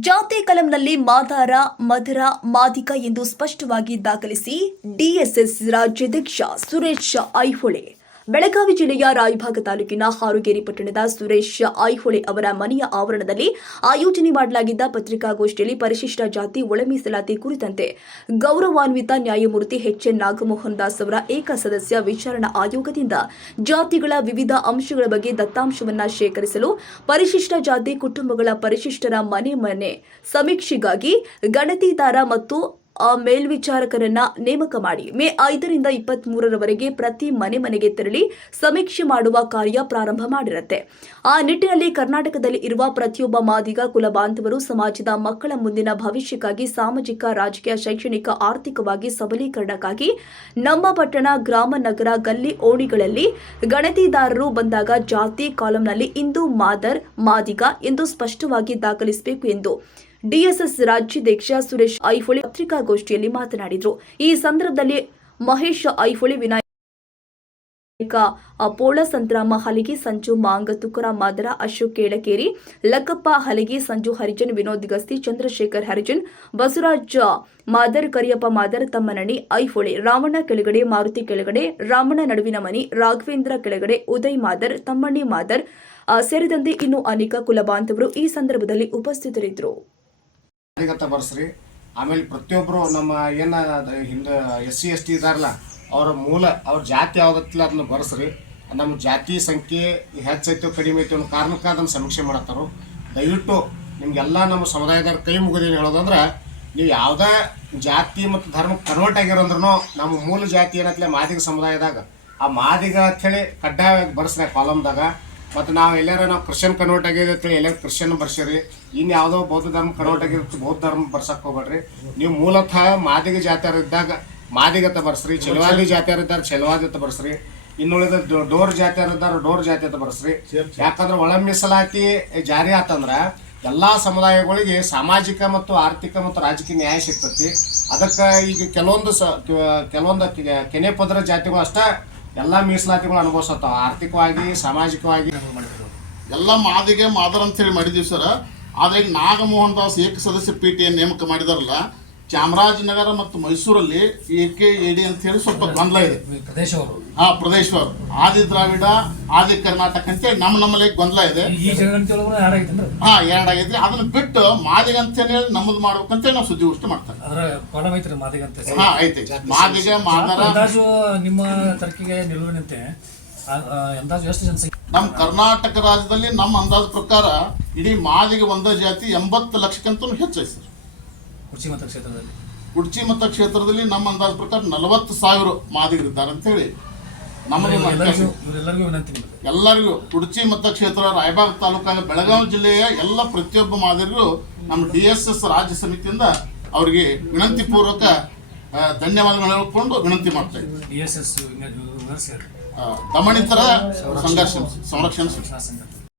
ಜಾತಿ ಕಲಂನಲ್ಲಿ ಮಾದಾರ ಮಧುರ ಮಾದಿಕ ಎಂದು ಸ್ಪಷ್ಟವಾಗಿ ದಾಖಲಿಸಿ ಡಿಎಸ್ಎಸ್ ರಾಜ್ಯಾಧ್ಯಕ್ಷ ಸುರೇಶ್ ಐಹೊಳೆ. ಬೆಳಗಾವಿ ಜಿಲ್ಲೆಯ ರಾಯಭಾಗ ತಾಲೂಕಿನ ಹಾರುಗೇರಿ ಪಟ್ಟಣದ ಸುರೇಶ್ ಐಹೊಳೆ ಅವರ ಮನೆಯ ಆವರಣದಲ್ಲಿ ಆಯೋಜನೆ ಮಾಡಲಾಗಿದ್ದ ಪತ್ರಿಕಾಗೋಷ್ಠಿಯಲ್ಲಿ ಪರಿಶಿಷ್ಟ ಜಾತಿ ಒಳ ಮೀಸಲಾತಿ ಕುರಿತಂತೆ ಗೌರವಾನ್ವಿತ ನ್ಯಾಯಮೂರ್ತಿ ಎಚ್ ಎನ್ ನಾಗಮೋಹನ್ ದಾಸ್ ಅವರ ಏಕಸದಸ್ಯ ವಿಚಾರಣಾ ಆಯೋಗದಿಂದ ಜಾತಿಗಳ ವಿವಿಧ ಅಂಶಗಳ ಬಗ್ಗೆ ದತ್ತಾಂಶವನ್ನ ಶೇಖರಿಸಲು ಪರಿಶಿಷ್ಟ ಜಾತಿ ಕುಟುಂಬಗಳ ಪರಿಶಿಷ್ಟರ ಮನೆ ಮನೆ ಸಮೀಕ್ಷೆಗಾಗಿ ಗಣತಿದಾರ ಮತ್ತು ಮೇಲ್ವಿಚಾರಕರನ್ನ ನೇಮಕ ಮಾಡಿ. ಮೇ ಐದರಿಂದ ಇಪ್ಪತ್ತ್ ಮೂರರವರೆಗೆ ಪ್ರತಿ ಮನೆ ಮನೆಗೆ ತೆರಳಿ ಸಮೀಕ್ಷೆ ಮಾಡುವ ಕಾರ್ಯ ಪ್ರಾರಂಭ ಮಾಡಿರುತ್ತೆ. ಆ ನಿಟ್ಟಿನಲ್ಲಿ ಕರ್ನಾಟಕದಲ್ಲಿ ಇರುವ ಪ್ರತಿಯೊಬ್ಬ ಮಾದಿಗ, ಕುಲ ಬಾಂಧವರು, ಸಮಾಜದ ಮಕ್ಕಳ ಮುಂದಿನ ಭವಿಷ್ಯಕ್ಕಾಗಿ ಸಾಮಾಜಿಕ, ರಾಜಕೀಯ, ಶೈಕ್ಷಣಿಕ, ಆರ್ಥಿಕವಾಗಿ ಸಬಲೀಕರಣಕ್ಕಾಗಿ ನಮ್ಮ ಪಟ್ಟಣ, ಗ್ರಾಮ, ನಗರ, ಗಲ್ಲಿ, ಓಣಿಗಳಲ್ಲಿ ಗಣತಿದಾರರು ಬಂದಾಗ ಜಾತಿ, ಕಾಲಂನಲ್ಲಿ ಇಂದು ಮಾದರ್, ಮಾದಿಗ ಎಂದು ಸ್ಪಷ್ಟವಾಗಿ ದಾಖಲಿಸಬೇಕು ಎಂದು ಡಿಎಸ್ಎಸ್ ರಾಜ್ಯಾಧ್ಯಕ್ಷ ಸುರೇಶ್ ಐಹೊಳಿ ಪತ್ರಿಕಾಗೋಷ್ಠಿಯಲ್ಲಿ ಮಾತನಾಡಿದರು. ಈ ಸಂದರ್ಭದಲ್ಲಿ ಮಹೇಶ್ ಐಹೊಳಿ ವಿನಾಯಕ ಪೋಳ ಸಂತರಾಮ ಹಲಿಗಿ, ಸಂಜು ಮಾಂಗ, ತುಕರಾಮ್ ಮಾದರ, ಅಶೋಕ್ ಕೇಳಕೇರಿ, ಲಕ್ಕಪ್ಪ ಹಲಿಗಿ, ಸಂಜು ಹರಿಜನ್, ವಿನೋದ್ ಗಸ್ತಿ, ಚಂದ್ರಶೇಖರ್ ಹರಿಜನ್, ಬಸವರಾಜ್ ಮಾದರ್, ಕರಿಯಪ್ಪ ಮಾದರ್, ತಮ್ಮನಣಿ, ಐಹೊಳೆ, ರಾಮಣ್ಣ ಕೆಳಗಡೆ, ಮಾರುತಿ ಕೆಳಗಡೆ, ರಾಮಣ್ಣ ನಡುವಿನ ಮನಿ, ರಾಘವೇಂದ್ರ ಕೆಳಗಡೆ, ಉದಯ್ ಮಾದರ್, ತಮ್ಮಣ್ಣಿ ಮಾದರ್, ಸೇರಿದಂತೆ ಇನ್ನೂ ಅನೇಕ ಕುಲಬಾಂಧವರು ಈ ಸಂದರ್ಭದಲ್ಲಿ ಉಪಸ್ಥಿತರಿದ್ದರು. ಅಂತ ಬರ್ಸ್ರಿ ಆಮೇಲೆ ಪ್ರತಿಯೊಬ್ಬರು ನಮ್ಮ ಏನ ಹಿಂದ ಎಸ್ ಸಿ, ಎಸ್ ಟಿ ಇದಾರಲ್ಲ, ಅವರ ಮೂಲ, ಅವ್ರ ಜಾತಿ ಯಾವುದತ್ತಿಲ್ಲ ಅದನ್ನ ಬರ್ಸ್ರಿ. ನಮ್ಮ ಜಾತಿ ಸಂಖ್ಯೆ ಹೆಚ್ಚೈತೋ ಕಡಿಮೆ ಐತೋ ಅನ್ನೋ ಕಾರಣಕ್ಕೆ ಅದನ್ನು ಸಮೀಕ್ಷೆ ಮಾಡತ್ತಾರು. ದಯವಿಟ್ಟು ನಿಮಗೆಲ್ಲ ನಮ್ಮ ಸಮುದಾಯದವ್ರ ಕೈ ಮುಗಿದೇನು ಹೇಳೋದಂದ್ರೆ ನೀವು ಯಾವುದೇ ಜಾತಿ ಮತ್ತು ಧರ್ಮ ಕನ್ವರ್ಟ್ ಆಗಿರೋಂದ್ರೂ ನಮ್ಮ ಮೂಲ ಜಾತಿ ಏನತ್ಲೆ ಮಾದಿಗ ಸಮುದಾಯದಾಗ, ಆ ಮಾದಿಗ ಅಂಥೇಳಿ ಕಡ್ಡಾಯವಾಗಿ ಬರ್ಸ್ರಿ ಕಾಲಮ್ದಾಗ ಮತ್ತು ನಾವು ಎಲ್ಲಾರ ನಾವು ಕ್ರಿಶ್ಚಿಯನ್ ಕನ್ವರ್ಟ್ ಆಗಿದೆ ಅಂತೇಳಿ ಎಲ್ಲಾರು ಕ್ರಿಶ್ಚಿಯನ್ ಬರ್ಸಿರಿ ಇನ್ನು ಯಾವುದೋ ಬೌದ್ಧ ಧರ್ಮ ಕನ್ವರ್ಟ್ ಆಗಿರುತ್ತೆ ಬೌದ್ಧ ಧರ್ಮ ಬರ್ಸಕ್ಕೆ ಹೋಗ್ಬೇಡ್ರಿ. ನೀವು ಮೂಲತಃ ಮಾದಿಗ ಜಾತಿಯರು ಇದ್ದಾಗ ಮಾದಿಗತ ಬರ್ಸ್ರಿ, ಚೆಲವಾದಿ ಜಾತಿಯರು ಇದ್ದಾರೆ ಅಂತ ಬರ್ಸ್ರಿ. ಇನ್ನುಳಿದ ಡೋರ್ ಜಾತಿಯರು ಇದ್ದಾರೆ ಡೋರ್ ಅಂತ ಬರ್ಸ್ರಿ. ಯಾಕಂದ್ರೆ ಒಳ ಮೀಸಲಾತಿ ಜಾರಿ ಆತಂದ್ರೆ ಎಲ್ಲಾ ಸಮುದಾಯಗಳಿಗೆ ಸಾಮಾಜಿಕ ಮತ್ತು ಆರ್ಥಿಕ ಮತ್ತು ರಾಜಕೀಯ ನ್ಯಾಯ ಸಿಗ್ತತಿ. ಅದಕ್ಕೆ ಈಗ ಕೆಲವೊಂದು ಸ ಕೆಲವೊಂದು ಕೆನೆ ಪದರ ಜಾತಿಗಳು ಅಷ್ಟ ಎಲ್ಲಾ ಮೀಸಲಾತಿಗಳು ಅನುಭವಿಸತ್ತಾವ ಆರ್ಥಿಕವಾಗಿ, ಸಾಮಾಜಿಕವಾಗಿ ಎಲ್ಲ ಮಾದಿಗೆ ಮಾದರ್ ಅಂತ ಹೇಳಿ ಮಾಡಿದೀವಿ ಸರ್. ಆದ್ರೆ ನಾಗಮೋಹನ್ ದಾಸ್ ಏಕ ಸದಸ್ಯ ಪೀಠಿಯನ್ನು ನೇಮಕ ಮಾಡಿದಾರಲ್ಲ ಚಾಮರಾಜನಗರ ಮತ್ತು ಮೈಸೂರಲ್ಲಿ ಎ ಕೆ ಎ ಡಿ ಅಂತ ಹೇಳಿ ಸ್ವಲ್ಪ ಗೊಂದಲ ಇದೆ. ಪ್ರದೇಶವರು. ಹಾ ಪ್ರದೇಶವರು. ಆದಿ ದ್ರಾವಿಡ ಆದಿ ಕರ್ನಾಟಕ ಅಂತೇಳಿ ನಮ್ಮ ನಮ್ಮಲ್ಲಿ ಗೊಂದಲ ಇದೆ. ಹಾ ಎರಡಾಗೈತ್ರಿ. ಅದನ್ನ ಬಿಟ್ಟು ಮಾದಿಗ ಅಂತ ಹೇಳಿ ನಮ್ಮದು ಮಾಡ್ಬೇಕಂತ ನಾವು ಸುದ್ದಿಗೋಷ್ಠಿ ಮಾಡ್ತಾರೆ ಹಾ ಐತೆ ಮಾದಿಗ ಮಾದರ. ನಿಮ್ಮ ತರ್ಕಿಗೆ ನಿಲುವಿನಂತೆ. ನಮ್ಮ ಕರ್ನಾಟಕ ರಾಜ್ಯದಲ್ಲಿ ನಮ್ಮ ಅಂದಾಜು ಪ್ರಕಾರ ಇಡೀ ಮಾದಿಗೆ ಒಂದೇ ಜಾತಿ ಎಂಬತ್ತು ಲಕ್ಷಕ್ಕಿಂತ ಹೆಚ್ಚೈತೆ ಸರ್. ಕುರ್ಚಿ ಮತ ಕ್ಷೇತ್ರದಲ್ಲಿ? ಕುಡ್ಚಿ ಮತ ಕ್ಷೇತ್ರದಲ್ಲಿ ನಮ್ಮ ಅಂದಾಜು ಪ್ರಕಾರ ನಲವತ್ತು ಸಾವಿರ ಮಾದಿಗರಿದ್ದಾರೆ ಅಂತ ಹೇಳಿ. ಇವರೆಲ್ಲರಿಗೂ ವಿನಂತಿ ಎಲ್ಲರಿಗೂ. ಕುಡ್ಚಿ ಮತಕ್ಷೇತ್ರ ರಾಯಬಾಗ್ ತಾಲೂಕಾದ ಬೆಳಗಾವಿ ಜಿಲ್ಲೆಯ ಎಲ್ಲ ಪ್ರತಿಯೊಬ್ಬ ಮಾದರಿಗೂ ನಮ್ಮ ಡಿ ಎಸ್ ಎಸ್ ರಾಜ್ಯ ಸಮಿತಿಯಿಂದ ಅವರಿಗೆ ವಿನಂತಿ ಪೂರ್ವಕ ಆ, ಧನ್ಯವಾದಗಳು ಹೇಳ್ಕೊಂಡು ವಿನಂತಿ ಮಾಡ್ತಾ ಇದ್ದೀವಿ ಡಿ ಎಸ್ ಎಸ್ ವಿಮರ್ಶೆ ಆ, ದಮನಿತರ ಸಂಘರ್ಷ ಸಂರಕ್ಷಣೆ ಶಾಸನ